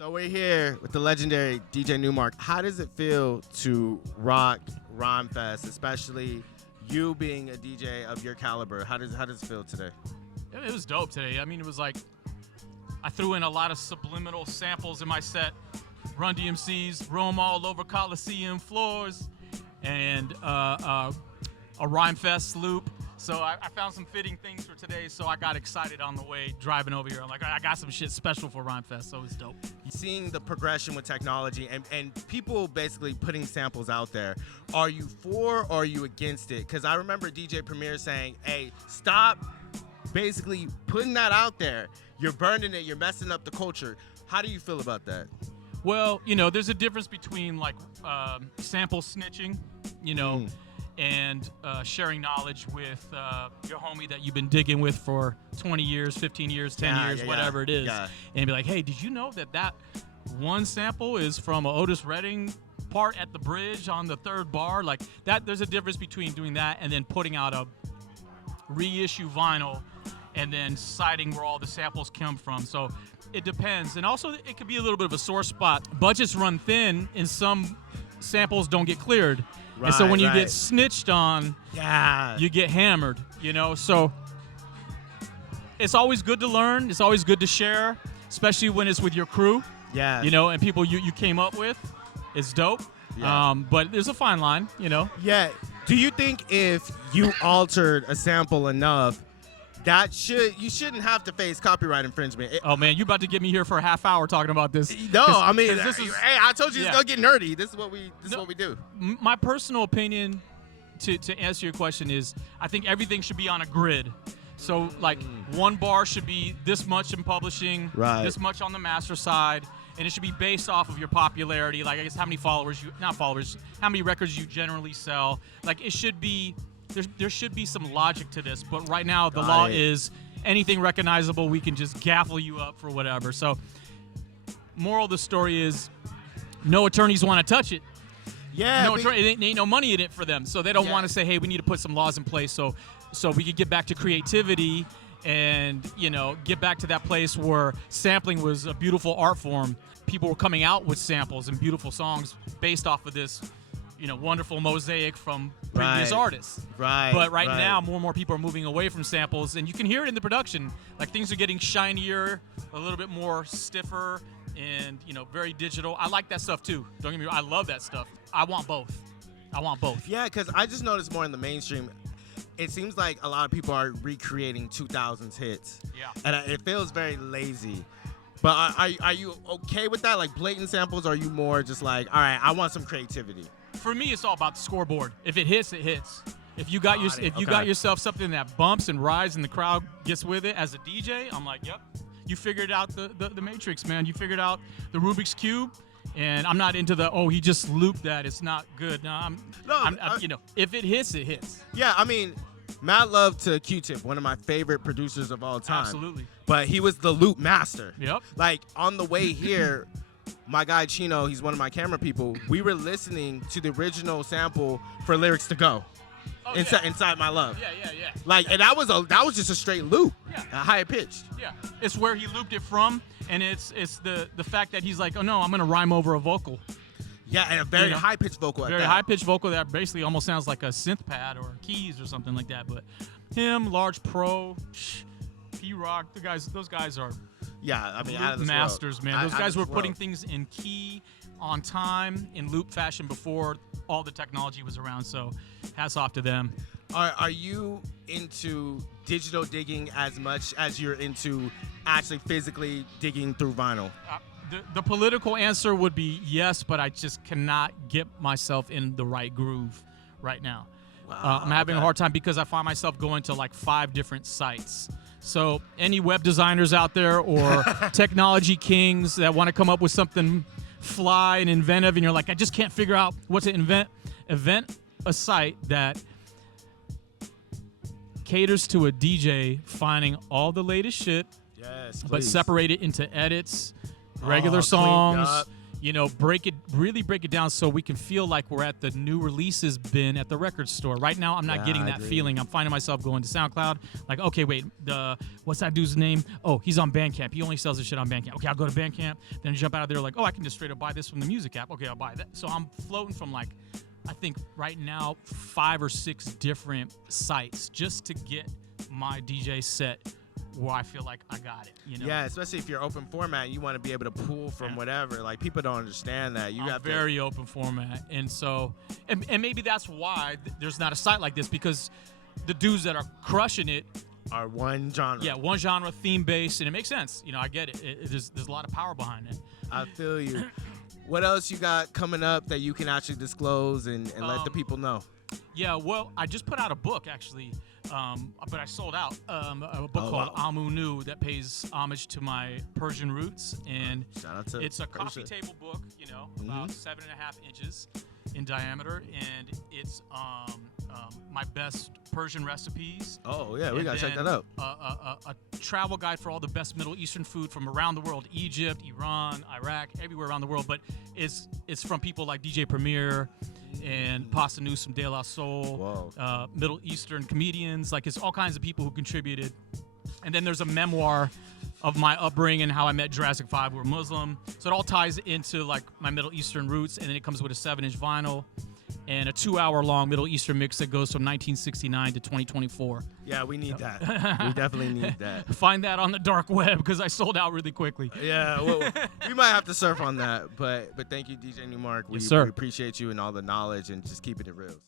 So we're here with the legendary DJ Nu-Mark. How does it feel to rock Rhymefest, especially you being a DJ of your caliber? How does it feel today? It was dope today. I mean, it was like I threw in a lot of subliminal samples in my set. Run DMCs, roam all over Coliseum floors, and a Rhymefest loop. So I found some fitting things for today, so I got excited on the way driving over here. I'm like, I got some shit special for Rhymefest, so it was dope. Seeing the progression with technology and people basically putting samples out there, are you for or are you against it? Because I remember DJ Premier saying, hey, stop basically putting that out there. You're burning it, you're messing up the culture. How do you feel about that? Well, you know, there's a difference between like sample snitching, you know, and sharing knowledge with your homie that you've been digging with for 20 years, 15 years, 10 years, whatever it is. Yeah. And be like, hey, did you know that one sample is from an Otis Redding part at the bridge on the third bar? Like that, there's a difference between doing that and then putting out a reissue vinyl and then citing where all the samples come from. So it depends. And also it could be a little bit of a sore spot. Budgets run thin and some samples don't get cleared. Right, and so when you get snitched on, you get hammered, you know? So it's always good to learn. It's always good to share, especially when it's with your crew. Yeah. You know, and people you came up with. It's dope. Yeah. But there's a fine line, you know? Yeah. Do you think if you altered a sample enough, you shouldn't have to face copyright infringement? Oh man, you about to get me here for a half hour talking about this? No, I mean, hey, I told you it's gonna get nerdy. This is what we do. My personal opinion, to answer your question, is I think everything should be on a grid. So like one bar should be this much in publishing, this much on the master side, and it should be based off of your popularity. Like I guess how many how many records you generally sell. Like it should be. There should be some logic to this, but right now the law is anything recognizable, we can just gaffle you up for whatever. So moral of the story is no attorneys want to touch it. Yeah. It ain't no money in it for them. So they don't want to say, hey, we need to put some laws in place so we could get back to creativity and, you know, get back to that place where sampling was a beautiful art form. People were coming out with samples and beautiful songs based off of this, you know, wonderful mosaic from previous artists. But right now, more and more people are moving away from samples, and you can hear it in the production. Like things are getting shinier, a little bit more stiffer, and you know, very digital. I like that stuff too. Don't get me wrong, I love that stuff. I want both. Yeah, because I just noticed more in the mainstream. It seems like a lot of people are recreating 2000s hits. Yeah. And it feels very lazy. But are you okay with that? Like blatant samples? Or are you more just like, all right, I want some creativity? For me, it's all about the scoreboard. If it hits, it hits. If you got got yourself something that bumps and rides and the crowd gets with it as a DJ, I'm like, yep, you figured out the matrix, man. You figured out the Rubik's Cube, and I'm not into he just looped that. It's not good. No, you know, if it hits, it hits. Yeah, I mean, mad love to Q-Tip, one of my favorite producers of all time. Absolutely. But he was the loop master. Yep. Like on the way here. My guy Chino, he's one of my camera people. We were listening to the original sample for Lyrics to Go, Inside My Love. Yeah. Like, and that was just a straight loop, higher pitched. Yeah, it's where he looped it from, and it's the fact that he's like, oh no, I'm gonna rhyme over a vocal. Yeah, and a very high pitched vocal. Very high pitched vocal that basically almost sounds like a synth pad or keys or something like that. But him, Large Pro, P-Rock, those guys are. Yeah, I mean, out of this masters, world. Man. Those guys were putting things in key, on time, in loop fashion before all the technology was around. So, hats off to them. Are you into digital digging as much as you're into actually physically digging through vinyl? The political answer would be yes, but I just cannot get myself in the right groove right now. Wow, I'm having a hard time because I find myself going to like 5 different sites. So any web designers out there or technology kings that want to come up with something fly and inventive, and you're like, I just can't figure out what to invent a site that caters to a DJ finding all the latest shit, but separate it into edits, regular songs, really break it down so we can feel like we're at the new releases bin at the record store. Right now, I'm not getting that feeling. I'm finding myself going to SoundCloud, like, okay, wait, what's that dude's name? Oh, he's on Bandcamp. He only sells his shit on Bandcamp. Okay, I'll go to Bandcamp. Then jump out of there like, oh, I can just straight up buy this from the music app. Okay, I'll buy that. So I'm floating from like, I think right now, 5 or 6 different sites just to get my DJ set where I feel like I got it, Yeah, especially if you're open format, you want to be able to pull from whatever. Like, people don't understand that. You have very open format, and so, and maybe that's why there's not a site like this, because the dudes that are crushing it are one genre. Yeah, one genre, theme based, and it makes sense. I get it. There's a lot of power behind it. I feel you. What else you got coming up that you can actually disclose and let the people know? Yeah, well, I just put out a book, actually, but I sold out. A book called Amu Nu that pays homage to my Persian roots. And shout out to it's a coffee table book, about 7.5 inches in diameter. And it's my best Persian recipes. Oh, yeah, we got to check that out. A travel guide for all the best Middle Eastern food from around the world, Egypt, Iran, Iraq, everywhere around the world. But it's from people like DJ Premier and Pasta Newsome, De La Soul, Middle Eastern comedians. Like, it's all kinds of people who contributed. And then there's a memoir of my upbringing and how I met Jurassic 5. We're Muslim. So it all ties into, like, my Middle Eastern roots. And then it comes with a 7-inch vinyl and a 2-hour-long Middle Eastern mix that goes from 1969 to 2024. Yeah, we need that. We definitely need that. Find that on the dark web, because I sold out really quickly. Yeah, well, we might have to surf on that. But thank you, DJ Nu-Mark. Yes, sir. We appreciate you and all the knowledge and just keeping it real.